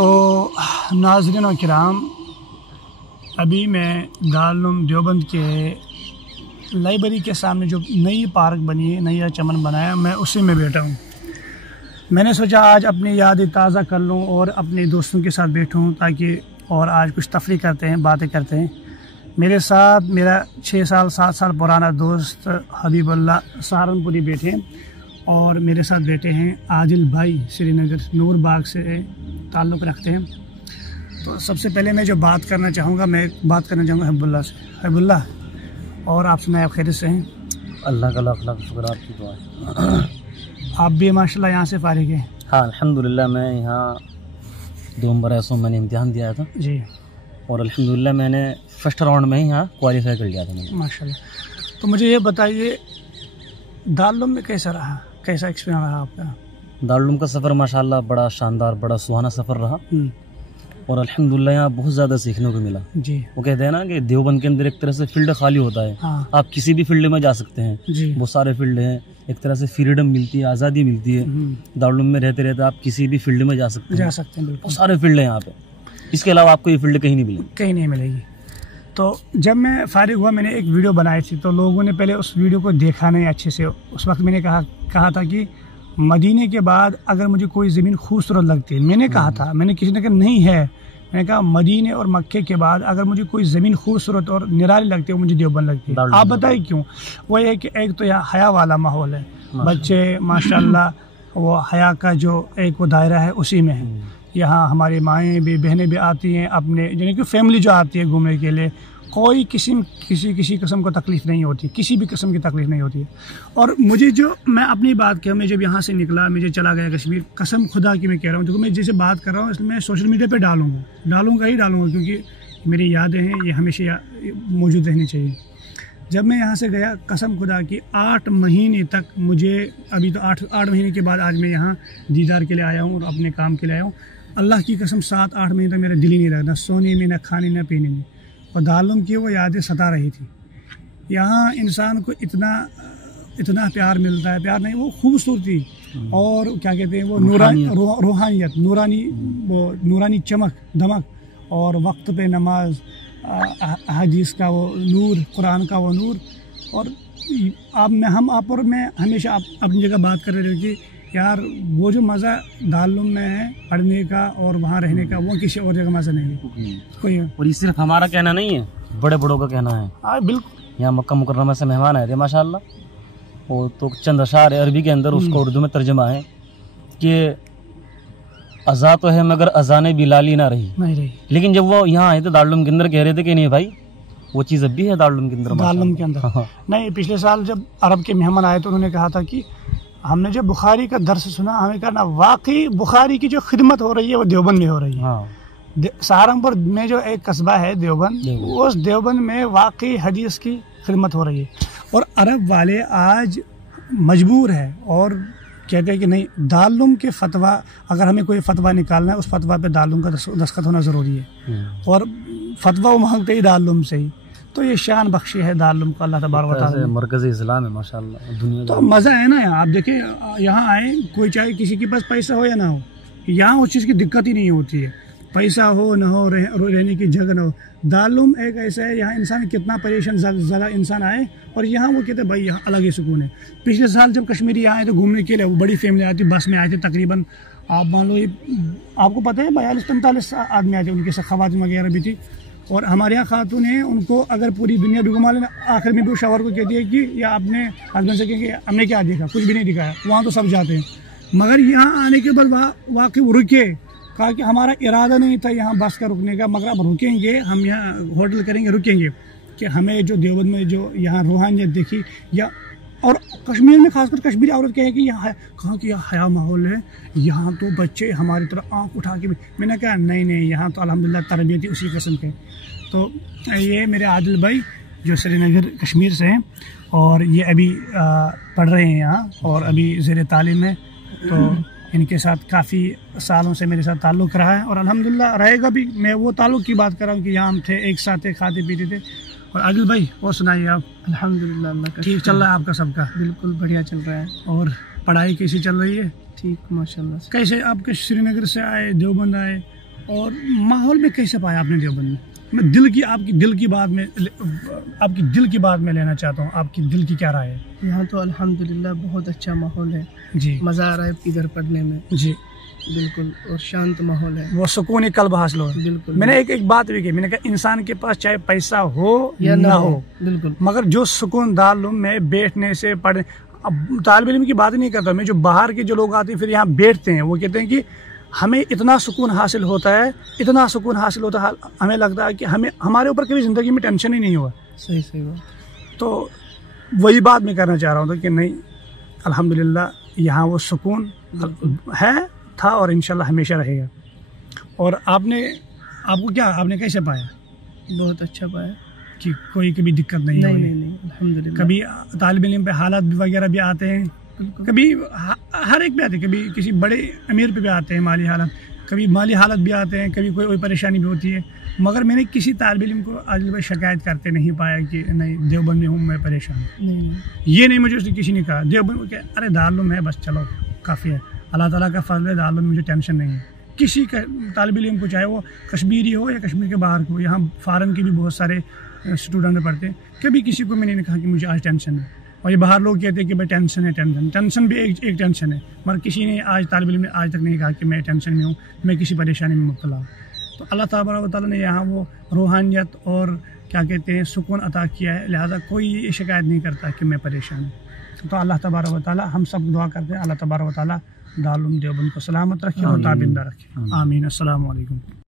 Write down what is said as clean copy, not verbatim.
तो नाज़रीन व किराम, अभी मैं दारुल देवबंद के लाइब्रेरी के सामने जो नई पार्क बनी है, नया चमन बनाया, मैं उसी में बैठा हूँ। मैंने सोचा आज अपनी यादें ताज़ा कर लूँ और अपने दोस्तों के साथ बैठूँ ताकि और आज कुछ तफरी करते हैं, बातें करते हैं। मेरे साथ मेरा 6 साल 7 साल पुराना दोस्त हबीबुल्लाह सहारनपुरी बैठे हैं और मेरे साथ बैठे हैं आदिल भाई, श्रीनगर नूर बाग से ताल्लुक़ रखते हैं। तो सबसे पहले मैं जो बात करना चाहूँगा हबीबुल्लाह से। हबीबुल्लाह, और आप सुनाए, आप खैरियत से हैं? अल्लाह का लाख लाख शुक्र, आपकी दुआ है। आप भी माशाल्लाह यहाँ से फारिग हैं? हाँ अल्हम्दुलिल्लाह, मैं यहाँ 2 नंबर ऐसों मैंने इम्तिहान दिया था जी, और अल्हम्दुलिल्लाह मैंने फर्स्ट राउंड में ही यहाँ क्वालिफाई कर लिया था मैंने। माशाल्लाह। तो मुझे ये बताइए, दारुल में कैसा रहा, कैसा एक्सपीरियंस रहा आपका? दारुल का सफ़र माशाल्लाह बड़ा शानदार, बड़ा सुहाना सफ़र रहा और अल्हम्दुलिल्लाह यहाँ बहुत ज़्यादा सीखने को मिला। जी, वो कहते हैं ना कि देवबंद के अंदर एक तरह से फील्ड खाली होता है। हाँ। आप किसी भी फील्ड में जा सकते हैं। जी, बहुत सारे फील्ड हैं, एक तरह से फ्रीडम मिलती है, आज़ादी मिलती है। दारुल में रहते रहते आप किसी भी फील्ड में जा सकते हैं। बिल्कुल, बहुत सारे फील्ड हैं यहाँ पे, इसके अलावा आपको ये फील्ड कहीं नहीं मिलेगी, कहीं नहीं मिलेगी। तो जब मैं फारिग हुआ, मैंने एक वीडियो बनाई थी, तो लोगों ने पहले उस वीडियो को देखा नहीं अच्छे से। उस वक्त मैंने कहा था कि मदीने के बाद अगर मुझे कोई ज़मीन खूबसूरत लगती है, मैंने कहा था, मैंने किसी ने कहा नहीं है, मैंने कहा मदीने और मक्के के बाद अगर मुझे कोई ज़मीन खूबसूरत और निराली लगती है, वो मुझे देवबंद लगती है। आप बताइए क्यों? वो ये कि एक तो यहाँ हया वाला माहौल है, बच्चे माशाल्लाह वो हया का जो एक वो दायरा है उसी में है। यहाँ हमारी माएँ भी, बहनें भी आती हैं अपने, यानी कि फैमिली जो आती है घूमने के लिए, कोई किसी किस्म को तकलीफ़ नहीं होती, किसी भी किस्म की तकलीफ़ नहीं होती है। और मुझे जो, मैं अपनी बात करूँ, मैं जब यहाँ से निकला, मुझे चला गया कश्मीर, कसम खुदा की मैं कह रहा हूँ, देखो मैं जैसे बात कर रहा हूँ इसलिए मैं सोशल मीडिया पे डालूँगा क्योंकि मेरी यादें हैं, ये हमेशा मौजूद रहनी चाहिए। जब मैं यहाँ से गया, कसम खुदा की 8 महीने तक मुझे, अभी तो 8 महीने के बाद आज मैं यहाँ दीदार के लिए आया हूँ और अपने काम के लिए आया हूँ। अल्लाह की कसम 7-8 महीने तक मेरा दिल ही नहीं रहा, ना सोने में, ना खाने, ना पीने में। और दारुल की वो यादें सता रही थी। यहाँ इंसान को इतना प्यार मिलता है, प्यार नहीं, वो खूबसूरती और क्या कहते हैं वो रूहानियत, नूरानी चमक दमक, और वक्त पे नमाज, हदीस का वो नूर, कुरान का वो नूर। और आप और मैं हमेशा अपनी जगह बात कर रहे थे कि यार वो जो मज़ा दारुल में है पढ़ने का और वहाँ रहने का, वो किसी और जगह मज़ा नहीं है कोई। और ये सिर्फ हमारा कहना नहीं है, बड़े बड़ों का कहना है। हाँ बिल्कुल। यहाँ मक्का मुकर्रमा से मेहमान आए थे माशाल्लाह, वो तो चंद अशार अरबी के अंदर उसको उर्दू में तर्जमा है कि अज़ा तो है मगर अज़ाने बिलाली नहीं रही। लेकिन जब वो यहाँ आए थे दारुल के अंदर, कह रहे थे कि नहीं भाई वो चीज़ अब भी है दारुल के अंदर। नहीं, पिछले साल जब अरब के मेहमान आए तो उन्होंने कहा था कि हमने जो बुखारी का दर्स सुना, हमें कहना वाकई बुखारी की जो खिदमत हो रही है वो देवबंद में हो रही है। हाँ। सहारनपुर में जो एक कस्बा है देवबंद, उस देवबंद में वाकई हदीस की खिदमत हो रही है। और अरब वाले आज मजबूर है और कहते हैं कि नहीं, दारुल के फतवा, अगर हमें कोई फतवा निकालना है, उस फतवा पे दारुल का दस्तखत होना ज़रूरी है। और फतवा वो मांगते ही दारुल से ही। तो ये शान बख्शी है दारुल को अल्लाह तबारक व तआला। मरकज़ इस्लाम है माशाल्लाह दुनिया का। तो मज़ा है ना यहाँ। आप देखें, यहाँ आए, कोई चाहे किसी के पास पैसा हो या ना हो, यहाँ उस चीज़ की दिक्कत ही नहीं होती है। पैसा हो ना हो, रहने की जगह ना हो, दारुल एक ऐसा है, यहाँ इंसान कितना परेशान ज़्यादा इंसान आए और यहाँ वो कहते हैं भाई यहाँ अलग ही सुकून है। पिछले साल जब कश्मीरी आए थे घूमने के लिए, वो बड़ी फैमिली आई थी, बस में आए थे, तकरीबन आप मान लो, आपको पता है 42-45 आदमी आए थे, उनके साथ ख़वातीन वगैरह भी थी। और हमारे यहाँ खातून है, उनको अगर पूरी दुनिया भी घुमा लेना, आखिर में भी शौहर को कहती है कि या अपने हस्बैंड से कहेंगे हमने क्या देखा, कुछ भी नहीं दिखाया। वहाँ तो सब जाते हैं, मगर यहाँ आने के बाद वाकई वो रुके, कहा कि हमारा इरादा नहीं था यहाँ बस का रुकने का, मगर अब रुकेंगे, हम यहाँ होटल करेंगे, रुकेंगे, कि हमें जो देवबंद में जो यहाँ रूहानियत देखी, या और कश्मीर में खासकर कश्मीरी औरत कहे कि यहाँ कहाँ कि यहाँ हया माहौल है, यहाँ तो बच्चे हमारी तरह आँख उठा के भी। मैंने कहा नहीं, यहाँ तो अल्हम्दुलिल्लाह तरबियत उसी किस्म के। तो ये मेरे आदिल भाई जो श्रीनगर कश्मीर से हैं और ये अभी पढ़ रहे हैं यहाँ और अभी ज़ेर तालीम है। तो इनके साथ काफ़ी सालों से मेरे साथ ताल्लुक़ रहा है और अल्हम्दुलिल्लाह रहेगा भी। मैं वो ताल्लुक़ की बात कर रहा हूँ कि यहाँ हम थे, एक साथ थे, खाते पीते थे। और आदिल भाई और सुनाइए आप। अल्हम्दुलिल्लाह ठीक चल रहा है आपका सबका? बिल्कुल बढ़िया चल रहा है। और पढ़ाई कैसी चल रही है? ठीक माशाल्लाह से। कैसे आपके श्रीनगर से आए, देवबंद आए, और माहौल में कैसे पाया आपने देवबंद में? मैं आपकी दिल की बात में लेना चाहता हूँ, आपकी दिल की क्या राय है? यहाँ तो अल्हम्दुलिल्लाह बहुत अच्छा माहौल है जी, मज़ा आ रहा है इधर पढ़ने में जी बिल्कुल, और शांत माहौल है, वो सुकून ही कल्ब हासिल हो। बिल्कुल। मैंने एक बात भी की, मैंने कहा इंसान के पास चाहे पैसा हो या ना हो, बिल्कुल, मगर जो सुकून दारुल में बैठने से पढ़ने, अब तालिब इल्म की बात नहीं करता मैं, जो बाहर के जो लोग आते हैं फिर यहाँ बैठते हैं, वो कहते हैं कि हमें इतना सुकून हासिल होता है, इतना सुकून हासिल होता है, हमें लगता है कि हमारे ऊपर कभी ज़िंदगी में टेंशन ही नहीं हुआ। सही बात। तो वही बात मैं करना चाह रहा हूँ कि नहीं, अल्हम्दुलिल्लाह यहाँ वो सुकून है, था और इंशाल्लाह हमेशा रहेगा। और आपने कैसे पाया? बहुत अच्छा पाया कि कोई कभी दिक्कत नहीं हुई? नहीं अल्हम्दुलिल्लाह। कभी तालिब इल्म पे हालात वगैरह भी आते हैं, कभी हर एक पे आते हैं, कभी किसी बड़े अमीर पे भी आते हैं माली हालत, कभी माली हालत भी आते हैं, कभी कोई परेशानी भी होती है, मगर मैंने किसी तालिब इल्म को आज तक शिकायत करते नहीं पाया कि नहीं देवबंद में हूँ मैं परेशान। नहीं। ये नहीं मुझे उसने किसी ने कहा देवबंद क्या, अरे दारुल है बस चलो काफ़ी है, अल्लाह ताला का फजल है, दारुल में मुझे टेंशन नहीं है। किसी का तालिब इल्म को, चाहे वो कश्मीरी हो या कश्मीर के बाहर को, यहाँ फ़ॉरेन के भी बहुत सारे स्टूडेंट पढ़ते हैं, कभी किसी को मैंने कहा कि मुझे आज टेंशन है। और ये बाहर लोग कहते हैं कि भाई टेंशन भी एक टेंशन है, मगर किसी ने आज तालिब इल्म ने आज तक नहीं कहा कि मैं टेंशन में हूँ, मैं किसी परेशानी में मुब्तला हूँ। तो अल्लाह तबारक व तआला ने यहाँ वो रूहानियत और क्या कहते हैं सुकून अता किया है, लिहाजा कोई ये शिकायत नहीं करता कि मैं परेशान हूँ। तो अल्लाह तबारक व तआला हम सब दुआ करते हैं, अल्लाह तबारक व तआला दारुल उलूम देवबंद को सलामत रखे और ताबिंदा रखे। आमीन। अस्सलामु अलैकुम।